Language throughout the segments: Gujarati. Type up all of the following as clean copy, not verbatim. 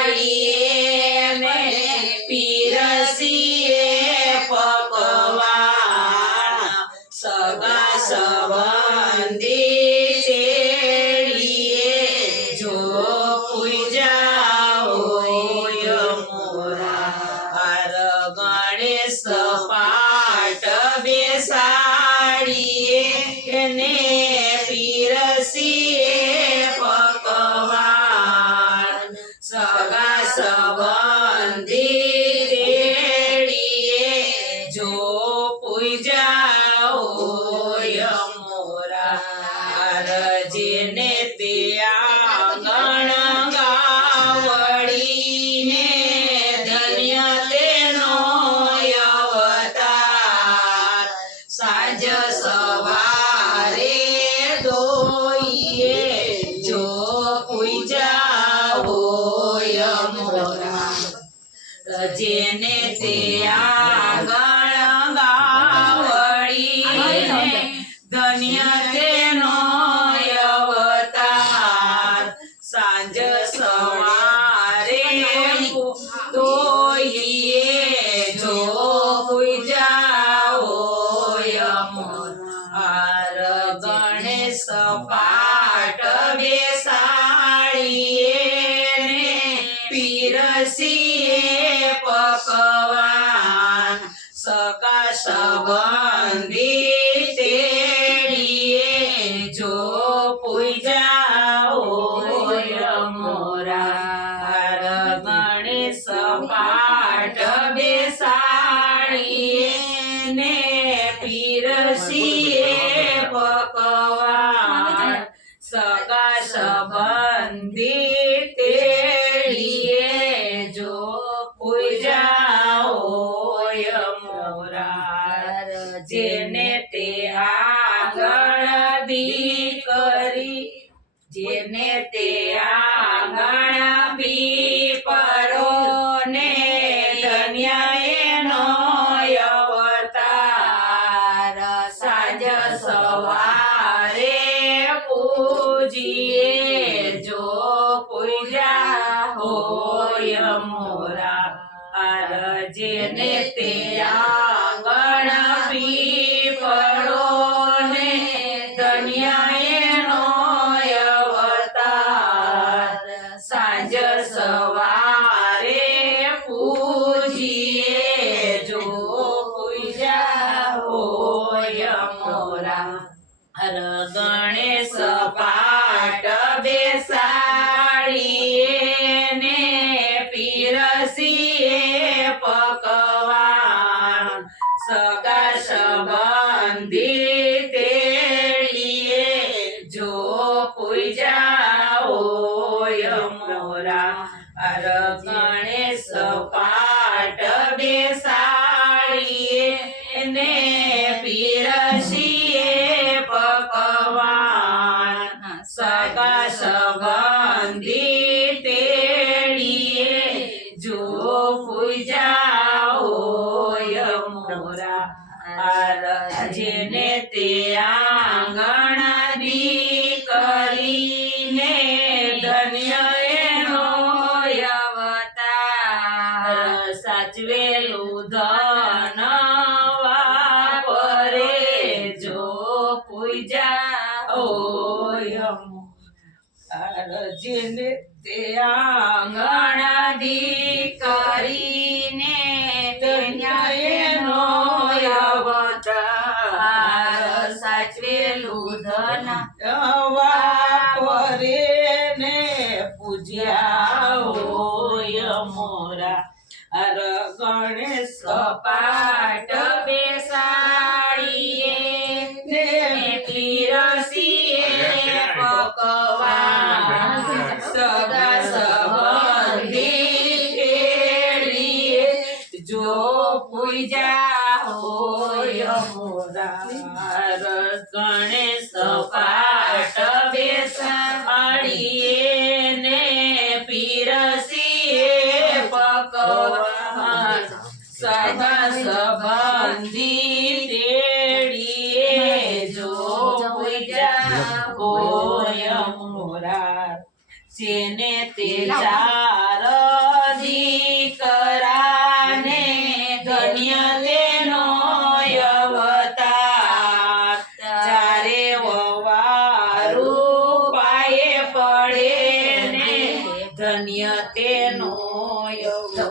બેસાડીએ ને પીરસીએ પકવાન સગા સંબંધી તેડીએ જો પૂજા હોય મોરા હાર ગણેશ પાઠ બેસાડીએ ને પીરસીએ પકવાન સગા સંબંધી તેડીએ જો પૂજા હોય મોરા જેને તે આંગણ ગાવડીને ધન્ય તેનો અવતાર સાંજ સવારે દોઈએ જો પૂજા હોય મોરા જેને તે આંગણ ગાવડીને ધન્ય તેનો અવતાર સાંજ સવારે દોઈએ જો પૂજા હોય મોરા ગણેશ પાઠ બેસાડીએ ને પીરસીએ પકવાન સગા સંબંધી તેડીએ જો પૂજા હોય મોરા ગણેશ પાઠ બેસાડીએ ને પીરસીએ પકવાન સગા સંબંધી તેડીએ જો પૂજા હોય મોરા જેને તે આંગણ દીકરી જેને તે આંગણ પીપરો ને ધન્ય એનો અવતાર સાંજ સવારે પૂજીએ જો પૂજા હોય મોરા જેને તે આંગણ પીપળો ને ધન્ય એનો અવતાર સાંજ સવારે પૂજીએ જો પૂજા હોય મોરા ગણેશ પાઠ બેસાડીએ ને પીરસીએ પકવાન સગા સંબંધી તેડીએ જો પૂજા હોય મોરા ગણેશ પાઠ બેસાડીએ ને પીરસીએ પકવાન સગા સંબંધી તેડીએ જો પૂજા હોય મોરા જેને તે આંગણ દીકરીને ધન્ય એનો અવતાર સાચવેલું ધન વાપરે જો પૂજા હોય જેને તે આંગણ દીકરીને ધન્ય એનો અવતાર સાચવેલું ધન વાપરે ને પૂજ્યા હોય મોરા ગણેશ પાઠ બેસાડીએ ને પીરસીએ પકવાન સગા સંબંધી તેડીએ જો પૂજા હોય મોરા ગણેશ પાઠ બેસાડીએ ને પીરસીએ પકવાન સગા સંબંધી તેડીએ જો પૂજા હોય મોરા જેને તે ચાર દીકરાને ધન્ય તેનો અવતાર ચારે વવારું પાયે પડે ને ધન્ય તેનો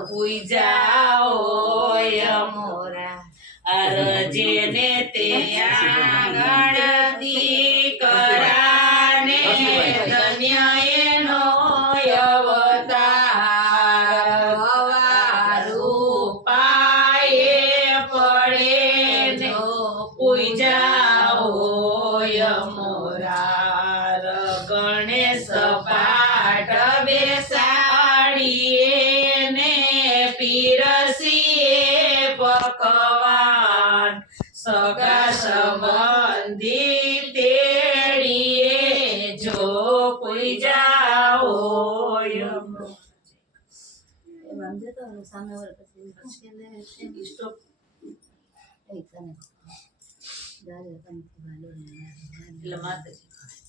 પૂજાઓ મોરા અરજે ને તે આંગણ દીકરાને ધન્ય એનો અવતાર વવારું પાયે પડે ને પૂજાઓ મોરા ગણેશ પાઠ બેસાડીએ ને પીરસીએ પકવાન સગા સંબંધી તેડીએ જો કોઈ જાઓ એટલે માતાજી